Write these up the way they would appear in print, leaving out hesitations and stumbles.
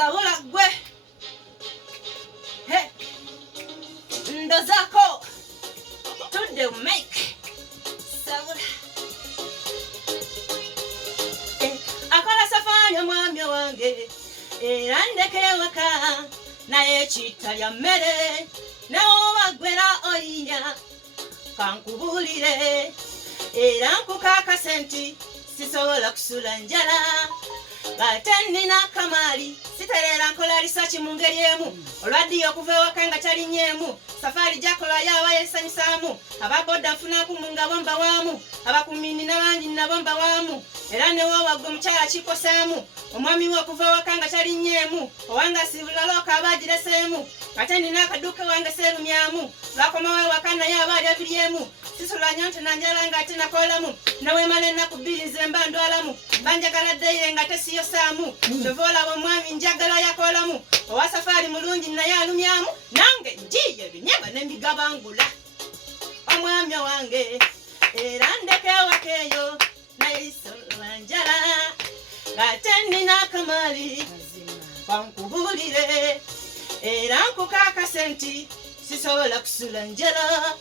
Sabula gwe he ndo zako tunde make sabula akola safanya mwami wange era ndeke waka naye chita lya mmere nawo bagwera oyinya kankubulire era nkukaka senti sisobola kusula njala batennina kamali siterera nkola research mu ngeri emu olwaddi okuva ewaka nga talinyemu safari jakola yawa yesanyusamu ababoda nfunaku mu ngabo mbawaamu abakumini n'abangi nabo mbawaamu era newo wagwe omukyala kikosaamu omwami we okuva ewaka nga talinyemu owanga sibulaloka abagireseemu ate nina akaduuka wange seerumyamu lwakomawo ewaka naye abaali abiryemu sisulanya nti nanjala nga ate nakolamu nawemala ennaku bbiri nze mba ndwalamu banjagala ddeye nga tesiyosaamu kyova olaba omwami njagala yakolamu owa safari mulungi naye alumyamu nange njiye ebinyaba n'embigabangula omwami wange era ndeke ewaka eyo naye isola njala ng'ate nina akamali kankubulire era nkukaka senti sisobola kusula njala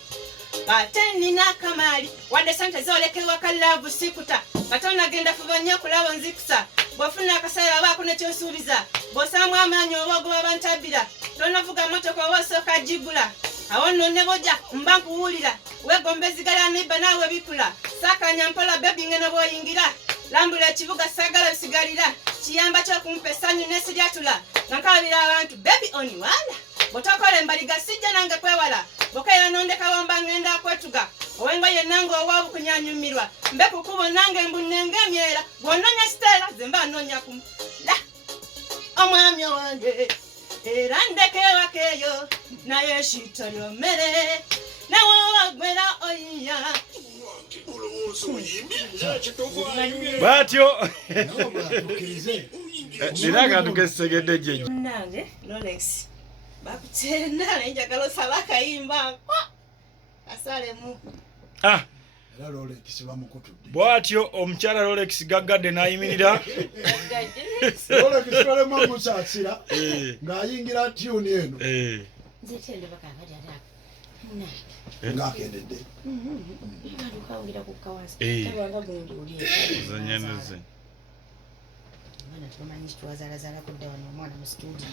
ate nina akamali wadde sente zoleka ewaka laavu sikuta kati onagenda fuba nnyo okulaba nzikusa bw'ofuna akaseera baako nekyosuubiza bw'osaamu amaanyi oba ogoba bantabbira tonavuga motoka oba osooka gigula awo nno ne bojja mba nkuwulira wegomba ezigala nibba naawe bikula saakanya mpola bebi ngeno bw'oyingira lambula ekibuga saagala bisigalira kiyamba ky'okumpa essanyu n'esiryatula nga nkabira abantu bebi oniwala bw'otokola embaliga sijja nange kwewala bw'okeera n'ondekawo mba ngenda akwetuga owengoye nange ow'obukunyanyumirwa mbe kukubo nange mbunenga emyera bw'ononya siteera ze mba nonya kumula omwami wange era ndeke ewaka eyo naye shito ly'ommere nawe wagwera oyiya batyo era katukesegedde jeje nange Rolex bakutenda naye njagala osala akayimba asalemu era Rolex bamukutudde bwatyo omukyala Rolex gaggadde n'ayimirira Rolex balema musaasira ng'ayingira tune eno nzetende bakabali ataka ng'akendedde ukawulira ku kawasi tabanga gundi uliye zanyaneze mwana tumanyi kitwazalazala kudda wano omwana mu studio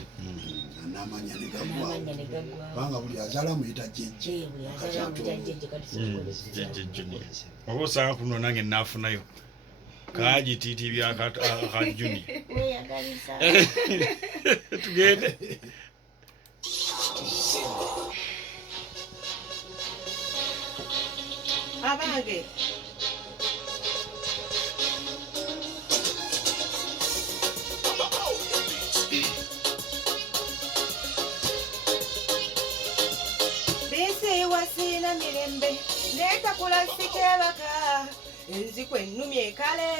n'amanya ne gaggwa banga buli azala muyita jjejje oba osanga kuno nange naafunayo kagitiitibya aka juni tugende abange bisi wasina mirembe netakula sikebaka enziku ennumya ekale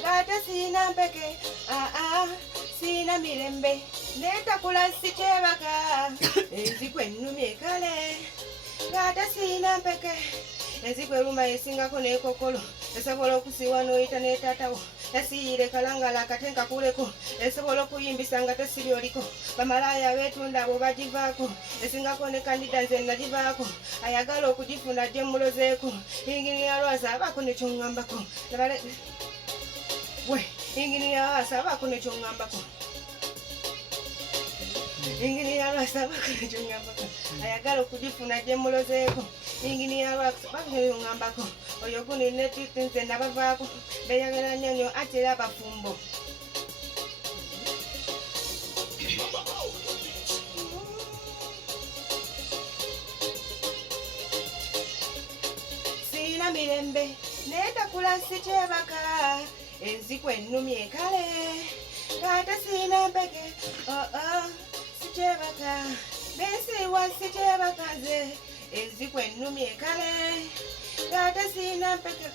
ng'ate siina mpeke siina mirembe netakula sikebaka enziku ennumya ekale ng'ate siina mpeke enziku eruma esingako n'ekokolo esobola okusiiwa n'oyita n'etaatawo yasiiyire kalangala akatenka kuleko esobola okuyimbisa nga tesiri oliko bamalaya abeetunda abo bagivaako esingako ne kandida nze nagivaako ayagala okugifuna gye mulozeeko inginiya lwasa abaako nekyoŋŋambako we inginiya lwasa abaako nekyoŋŋambako inginiya lwasa abaako nekyoŋŋambako ayagala okugifuna gye mulozeeko inginiya lwasa abaako nekyoŋŋambako oyo guni netiti nze nabavaako beyagala nnyo ate era abafumbo siina mirembe netakula sikyebaka enziku ennumya ekale ng'ate siina mpeke sikyebaka bensiiwa sikyebaka ze enziku ennumya ekale ng'ate siina mpeke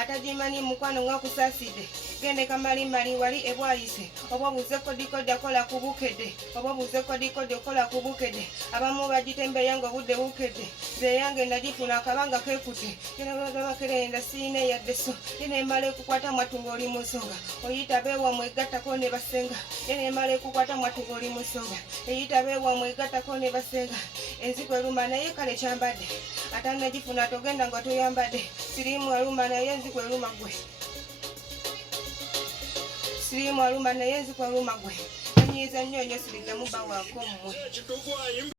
atagimanyi mukwano nga kusaasidde gende kamalimbali wali ebwayise oba obuze kodikodi akola ku bukedde oba obuze kodikodi okola ku bukedde abamu bagitembeya nga obudde bukedde nze yange nagifuna akabanga kekutte yenabagabakerenda siina yadde so yenemala ekukwata mwatu ng'oli mu nsonga oyita beewamwe egattako ne basenga yenemala ekukwata mwatu ng'oli mu nsonga eyita beewamwe egattako ne basenga enziku eruma naye kale kyambadde atanagifuna togenda nga toyambadde sirimu eruma naye enziku eruma gwe sirimu eruma naye enziku eruma gwe anyiiza nnyo nnyo sirigamu bawaako mmwe